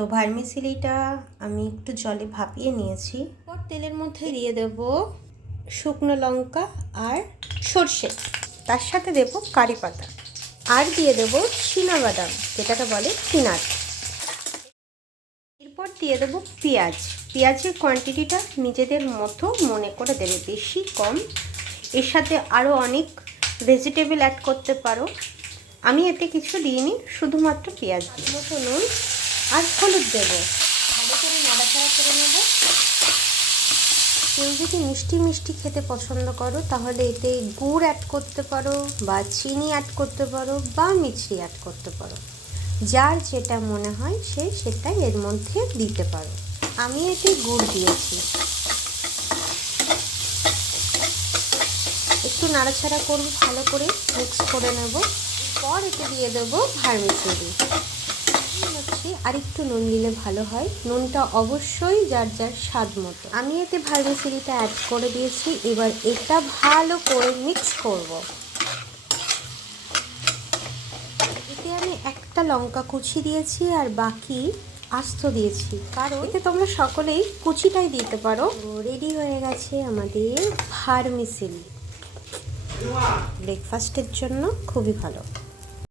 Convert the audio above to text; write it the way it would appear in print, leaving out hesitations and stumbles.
তো ভার্মিসেলিটা আমি একটু জলে ভাপিয়ে নিয়েছি। পর তেলের মধ্যে দিয়ে দেব শুকনো লঙ্কা আর সর্ষে, তার সাথে দেব কারি পাতা, আর দিয়ে দেব চীনাবাদাম, যেটাকে বলে পিনাট। এরপর দিয়ে দেব পেঁয়াজ। পেঁয়াজের কোয়ান্টিটিটা নিজেদের মতো মনে করে দেবে, বেশি কম। এর সাথে আরও অনেক ভেজিটেবল অ্যাড করতে পারো, আমি এতে কিছু দিইনি, শুধুমাত্র পেঁয়াজ দিয়ে। মতো নুন আর হলুদ দেবো, ভালো করে নাড়াচাড়া করে নেব। কেউ যদি মিষ্টি মিষ্টি খেতে পছন্দ করো তাহলে এতে গুড় অ্যাড করতে পারো, বা চিনি অ্যাড করতে পারো, বা মিছরি অ্যাড করতে পারো। যার যেটা মনে হয় সে সেটাই এর মধ্যে দিতে পারো। আমি এতে গুড় দিয়েছি। একটু নাড়াচাড়া করব, ভালো করে মিক্স করে নেব। পর এতে দিয়ে দেবো ভার্মিসেলি। আর একটু নুন দিলে ভালো হয়, নুনটা অবশ্যই যার যার স্বাদ মতো। আমি এতে ভার্মিসেলিটা অ্যাড করে দিয়েছি। এবার এটা ভালো করে মিক্স করব। এতে আমি একটা লঙ্কা কুচি দিয়েছি আর বাকি আস্ত দিয়েছি, কারণ এতে তোমরা সকলেই কুচিটাই দিতে পারো। রেডি হয়ে গেছে আমাদের ভার্মিসেলি, ব্রেকফাস্টের জন্য খুবই ভালো।